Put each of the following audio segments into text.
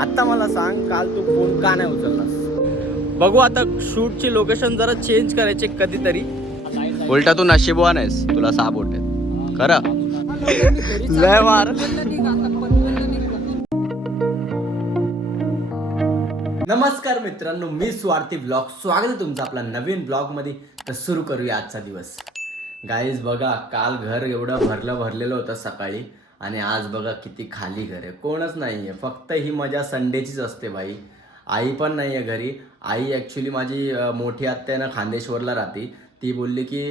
आता मला सांग, काल तू फोन का नाही उचललास? बघू आता शूटची लोकेशन जरा चेंज करायचे कधीतरी. उलटा तू नशीबवान आहेस, तुला 6 बोट आहेत. खरं लय मार. नमस्कार मित्रांनो, मी स्वार्थी ब्लॉग. स्वागत आहे तुमचं आपला नवीन ब्लॉग मध्ये. तर सुरू करूया आजचा दिवस. गाईज बघा, काल घर एवढं भरलेलं होतं सकाळी, आणि आज बघा किती खाली घर आहे. कोणच नाहीये. फक्त ही मजा संडेचीच असते भाई. आई पण नाहीये घरी. आई ॲक्च्युली माझी मोठी आत्या आहे ना, खांदेश्वरला राहते. ती बोलली की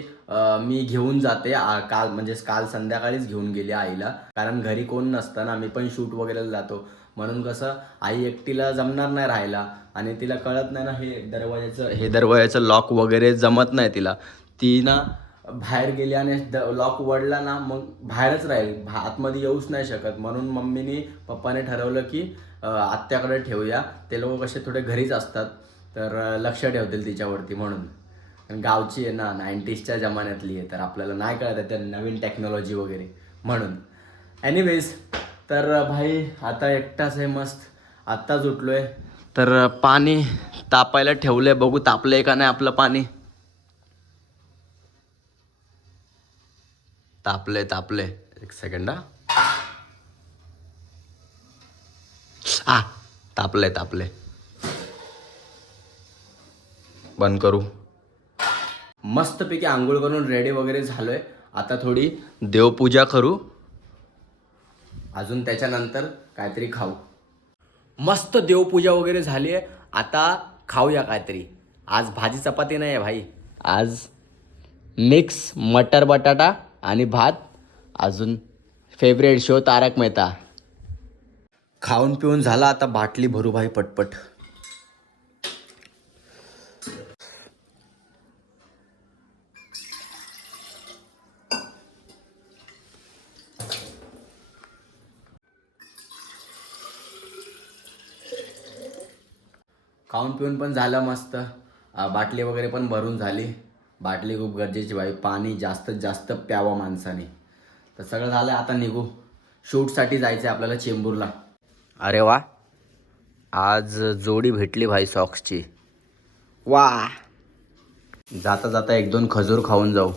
मी घेऊन जाते काल, म्हणजे काल संध्याकाळीच घेऊन गेली आईला, कारण घरी कोण नसतं ना. मी पण शूट वगैरे जातो, म्हणून कसं आई एकटीला जमणार नाही राहायला. आणि तिला कळत नाही ना, हे दरवाजाचं लॉक वगैरे जमत नाही तिला. ती ना बाहेर गेली आणि लॉक वडला ना, मग बाहेरच राहील, आतमध्ये येऊच नाही शकत. म्हणून मम्मीने पप्पाने ठरवलं की आत्याकडे ठेवूया. ते लोक कसे थोडे घरीच असतात, तर लक्ष ठेवतील तिच्यावरती. म्हणून गावची आहे ना, 90sच्या जमान्यातली आहे, तर आपल्याला नाही कळत आहे त्या नवीन टेक्नॉलॉजी वगैरे, म्हणून. एनिवेज, तर भाई आता एकटाच आहे मस्त. आत्ताच उठलो आहे, तर पाणी तापायला ठेवलं आहे. बघू तापलं का नाही आपलं पाणी. तापले. एक सेकंड. तापले. बंद करू. मस्तपैकी आंघोळ करून रेडी वगैरे झालोय. आता थोडी देवपूजा करू, अजून त्याच्यानंतर काहीतरी खाऊ. मस्त देवपूजा वगैरे झाली आहे. आता खाऊया काहीतरी. आज भाजी चपाती नाही आहे भाई, आज मिक्स मटर बटाटा आणि भात. अजून फेवरेट शो तारक मेहता. खाऊन पिऊन झाला, आता बाटली भरू भाई पटपट. खाऊन पिऊन पण झालं मस्त. बाटली वगैरे पण भरून झाली. बाटली खूप गरजेची भाई. पाणी जास्तीत जास्त प्यावं माणसाने. तर सगळं झालं, आता निघू. शूटसाठी जायचं आहे आपल्याला चेंबूरला. अरे वा, आज जोडी भेटली भाई सॉक्सची. वा, जाता जाता 1-2 खजूर खाऊन जाऊ.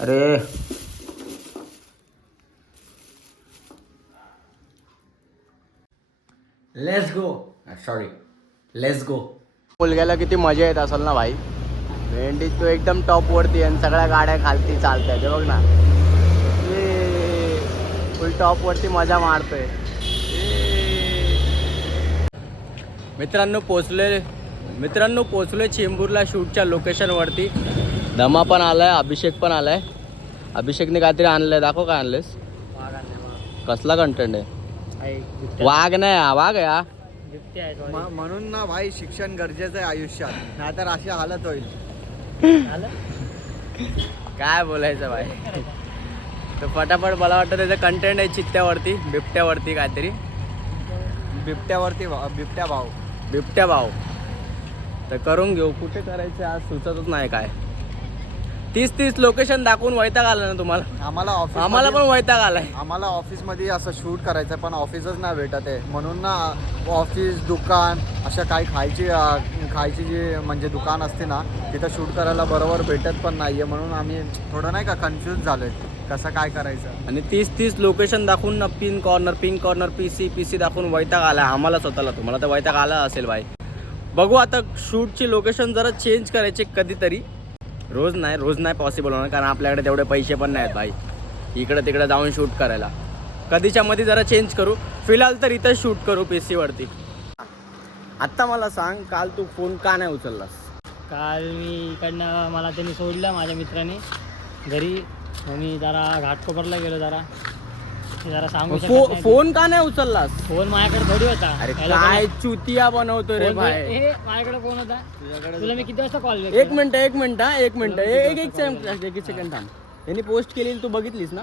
अरे लेट्स गो. मुलग्याला किती मजा येत असेल ना भाई. भेंडी तो एकदम टॉप वरती आणि सगळ्या गाड्या खालती चालतात. बघ ना, फुल टॉप वरती मजा मारतोय. मित्रांनो पोचलोय चेंबूरला शूटच्या लोकेशन वरती. दमा पण आलाय, अभिषेक पण आलाय. अभिषेकने काहीतरी आणलंय, दाखव काय आणलंयस. कसला कंटेंट आहे. वाघ नाही, वाघ या म्हणून ना भाई, शिक्षण गरजेचं आहे आयुष्यात, नाहीतर अशी हालत होईल. काय बोलायचं भाई. तर फटाफट मला वाटतं त्याचं कंटेंट आहे चित्त्यावरती, बिबट्यावरती काहीतरी. बिबट्या भाऊ तर करून घेऊ. कुठे करायचं आज सुचतच नाही काय. 30 लोकेशन दाखवून वैताग आला ना तुम्हाला. आम्हाला पण वैताग आलाय. आम्हाला ऑफिसमध्ये असं शूट करायचं, पण ऑफिसच नाही भेटत आहे. म्हणून ना ऑफिस, दुकान, अशा काही खायची जी म्हणजे दुकान असते ना, तिथं शूट करायला बरोबर भेटत पण नाही आहे. म्हणून आम्ही थोडं नाही का कन्फ्यूज झालो आहे, कसं काय करायचं. आणि 30 लोकेशन दाखवून ना, पिन कॉर्नर पीसी दाखवून वैताग आला आम्हाला स्वतःला. तुम्हाला तर वैताग आला असेल भाई. बघू आता शूटची लोकेशन जरा चेंज करायचे कधीतरी. रोज नाही पॉसिबल होणार, कारण आपल्याकडे तेवढे पैसे पण नाहीत भाई इकडं तिकडं जाऊन शूट करायला. कधीच्या मध्ये जरा चेंज करू. फिलहाल तर इथं शूट करू PC वरती. आत्ता मला सांग, काल तू फोन का नाही उचललास? काल मी इकडनं मला त्यांनी सोडलं माझ्या मित्राने घरी. मग मी जरा घाटकोपरला गेलो. जरा सांगू शकत नाही. फोन का नाही उचललास? फोन माझ्याकडे थोडी होता. अरे काय चुतिया बनवतो रे भाई. माझ्याकडे फोन होता. तुला मी किती वाजता कॉल एक मिनिट एक सेकंड थांब. यांनी पोस्ट केलेली तू बघितलीस ना?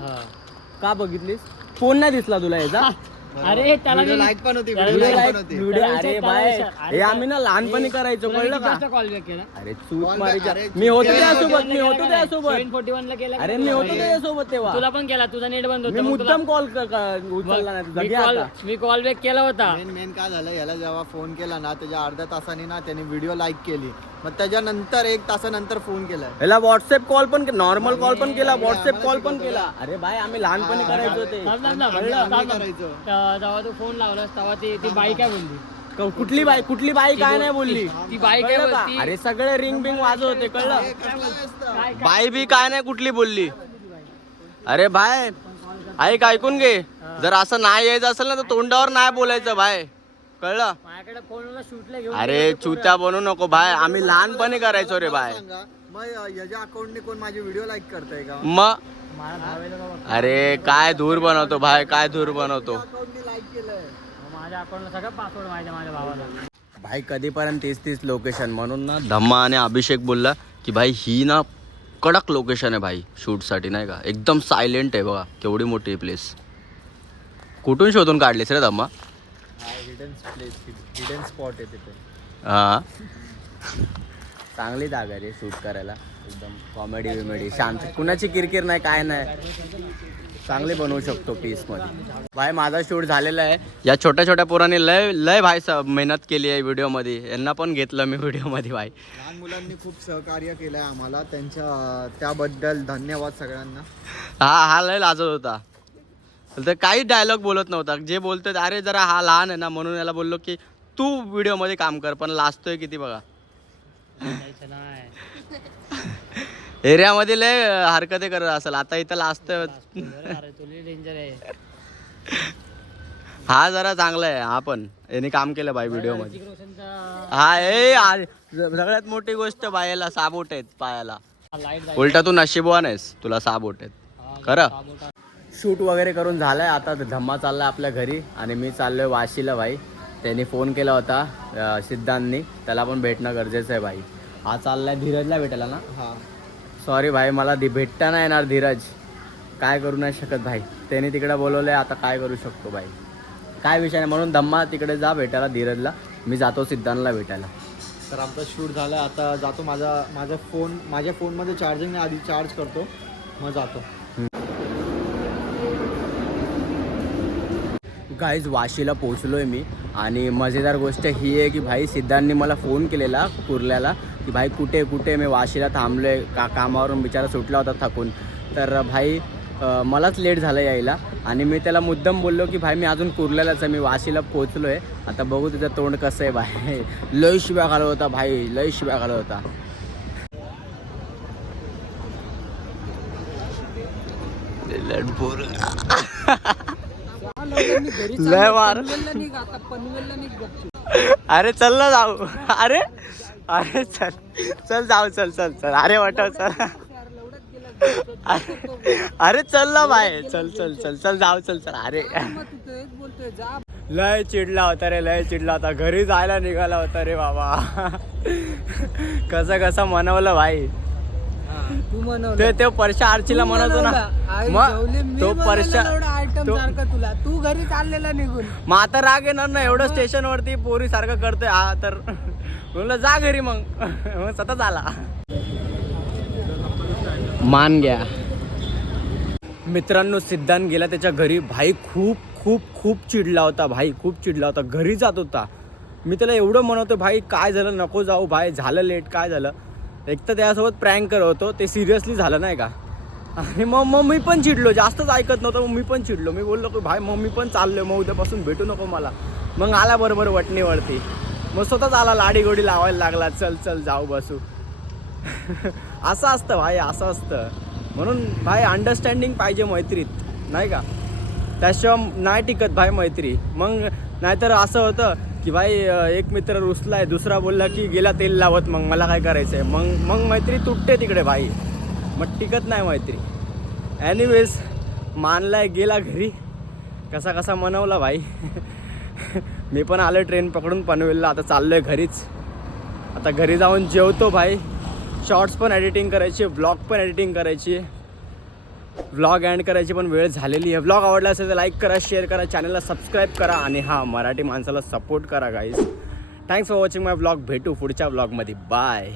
का बघितलीस? फोन नाही दिसला तुला याचा? अरे त्याला व्हिडिओ मी- लाईक पण होती त्याला व्हिडिओ मी- लाईक पण होती. व्हिडिओ त्याला अरे विचार- बाय त्याला विचार. हे आम्ही ना लहानपणी करायचो कळलं का कॉल बॅक केला अरे चूक Call मारी back, अरे मी होतो चूक त्यासोबत केली. मी होतो त्यासोबत 741 ला केला अरे मी होतो त्याच्यासोबत तेव्हा तुला पण केला तुझा नेट बंद मी होता मग तुला- मुद्दाम कॉल उचलला नाही तुझा घे आता. मी कॉल बॅक केला होता. मेन काय झालं याला जेव्हा फोन केला ना त्याच्या अर्ध्या तासाने ना त्याने व्हिडिओ लाईक केली मग त्याच्यानंतर 1 तासानंतर फोन केलाय. याला व्हॉट्सअप कॉल पण नॉर्मल कॉल पण केला व्हॉट्सअप कॉल पण केला अरे बाय आम्ही लहानपणी करायचो ते थांब, थांब, थांब. आम्ही थांब, थांब. करायचो. जेव्हा तू फोन लावलास तेव्हा ती बाई काय बोलली कुठली बाई काय नाही बोलली ती बाई काय कळलं का? बोलती? अरे सगळे रिंग बिंग वाजव होते कळलं काय- बाई बी काय नाही कुठली बोलली अरे बाय ऐक ऐकून घे जर असं नाही यायचं असेल ना तर तोंडावर नाही बोलायचं बाय कळलं माझ्याकडे फोनला शूटला घेऊन अरे गेलो तो चुत्या बनू नको बाय आम्ही लहानपणी करायचो रे बाय सांगा मग याच्या अकाउंटने कोण माझे व्हिडिओ लाईक करतंय का मग मला धावायला का बघ. अरे काय धूर बनवतो भाई काय धूर बनवतो अकाउंटने लाईक केलंय. मग माझ्या अकाउंटला सगळं पासवर्ड माझ्या भावाला. भाई कधीपर्यंत तीच लोकेशन म्हणून ना धम्मा आणि अभिषेक बोलला की भाई ही ना कडक लोकेशन आहे भाई शूटसाठी नाही का एकदम सायलेंट आहे बघा केवढी मोठी प्लेस कुठून शोधून काढलीस रे धम्मा हिडन स्पॉट आहे तिथे. हा चांगली जागा रे शूट करायला एकदम कॉमेडी विमेडी शांत कुणाची किरकिर नाही काय नाही चांगली बनवू शकतो पीस मध्ये भाई माझा शूट झालेला आहे या छोट्या छोट्या पोरांनी लय लय भाई मेहनत केली आहे व्हिडिओ मध्ये यांना पण घेतलं मी व्हिडिओ मध्ये भाई लहान मुलांनी खूप सहकार्य केलंय आम्हाला त्यांच्या त्याबद्दल धन्यवाद सगळ्यांना. हा लय लाजत होता तर काही डायलॉग बोलत नव्हता जे बोलतोय अरे जरा हा लहान आहे ना म्हणून याला बोललो की तू व्हिडिओ मध्ये काम कर पण लाजतोय किती बघा जायचं नाही. एरियामध्ये लय हरकती करत असेल आता इथं लाजतोय बरं, अरे तुला डेंजर आहे. हा जरा चांगला आहे हा पण याने काम केलं बाई व्हिडिओ मध्ये ऋतिक रोशनचा हा सगळ्यात मोठी गोष्ट बायाला साबोट आहेत पायाला लाईट उलटा तू नशीबवान आहेस तुला साबोट आहेत खरं जायचं. शूट वगैरे करून झालाय आता धम्मा चाललाय आपल्या घरी आणि मी चाललोय वाशीला भाई त्यांनी फोन केला होता सिद्धांतनी त्याला पण भेटणं गरजेचं आहे भाई हा चाललाय धीरजला भेटायला ना हा सॉरी भाई मला भेटता नाही येणार धीरज काय करू नाही शकत भाई त्यांनी तिकडे बोलवलंय आता काय करू शकतो भाई काय विषय नाही म्हणून धम्मा तिकडे जा भेटायला धीरजला मी जातो सिद्धांतला भेटायला तर आमचा शूट झाला आता जातो माझ्या फोनमध्ये चार्जिंग आधी चार्ज करतो मग जातो. गाईज वाशीला पोचलोय मी आणि मजेदार गोष्ट ही आहे की भाई सिद्धांतनी मला फोन केलेला कुर्ल्याला की भाई कुठे मी वाशीला थांबलोय कामावरून बिचारा सुटला होता थकून तर भाई मलाच लेट झालं यायला आणि मी त्याला मुद्दाम बोललो की भाई मी अजून कुर्ल्यालाच आहे मी वाशीला पोचलो आहे आता बघू तुझं तोंड कसं आहे भाई लय शिव्या घालत होता भाई लय शिव्या घालत होता लय मार अरे चल ना जाऊ अरे अरे चल जाऊ चल अरे वाटव चल अरे चल ना बाय चल जाऊ चल अरे लय चिडला होता घरी जायला निघाला होता रे बाबा कसं म्हणवलं भाई तू म्हणव ते परशा आरचीला म्हणतो ना मग तो परशा तुला तू घरी चाललेला निघून मग आता राग येणार ना एवढं स्टेशन वरती पोरी सारखं करतोय हा तर म्हणलं जा घरी मग सतत आला मान गया मित्रांनो सिद्धांत गेला त्याच्या घरी भाई खूप चिडला होता घरी जात होता मी त्याला एवढं म्हणतो भाई काय झालं नको जाऊ भाई झालं लेट काय झालं एक तर त्यासोबत प्रँक करत होतो ते सिरियसली झालं नाही का आणि मग मी पण चिडलो जास्तच ऐकत नव्हतं मग मी पण चिडलो मी बोललो की भाई मग मी पण चाललोय मग उद्यापासून भेटू नको मला मग आला बरोबर वटणीवरती मग स्वतःच आला लाडीगोडी लावायला लागला चल जाऊ बसू असं असतं भाई असं असतं म्हणून भाई अंडरस्टँडिंग पाहिजे मैत्रीत नाही का त्याशिवाय नाही टिकत भाई मैत्री मग नाहीतर असं होतं की भाई एक मित्र रुसलाय दुसरा बोलला की गेला तेल लावत मग मला काय करायचं आहे मग मैत्री तुटते तिकडे भाई मग टिकत नाही मैत्री एनिवेज मानलाय गेला घरी कसा मनवला भाई मी पण आलो ट्रेन पकडून पनवेलला आता चाललोय घरीच आता घरी जाऊन जेवतो भाई शॉर्ट्स पण एडिटिंग करायची ब्लॉग पण एडिटिंग करायची व्लॉग एंड करायची पण वेळ झालेली आहे. व्लॉग आवडला असेल तर लाईक करा, शेअर करा, चॅनलला सबस्क्राईब करा आणि हां मराठी माणसाला सपोर्ट करा guys. Thanks for watching my vlog. भेटू पुढच्या व्लॉगमध्ये. बाय.